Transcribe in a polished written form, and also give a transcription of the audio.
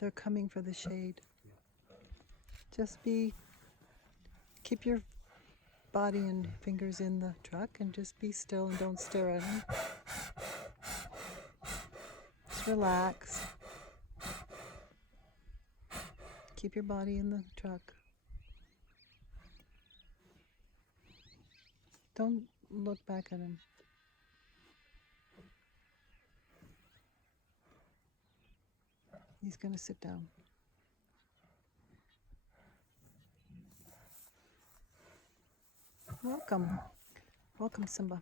They're coming for the shade. Just keep your body and fingers in the truck and just be still and don't stare at them. Just relax. Keep your body in the truck. Don't look back at him. He's going to sit down. Welcome. Welcome, Simba.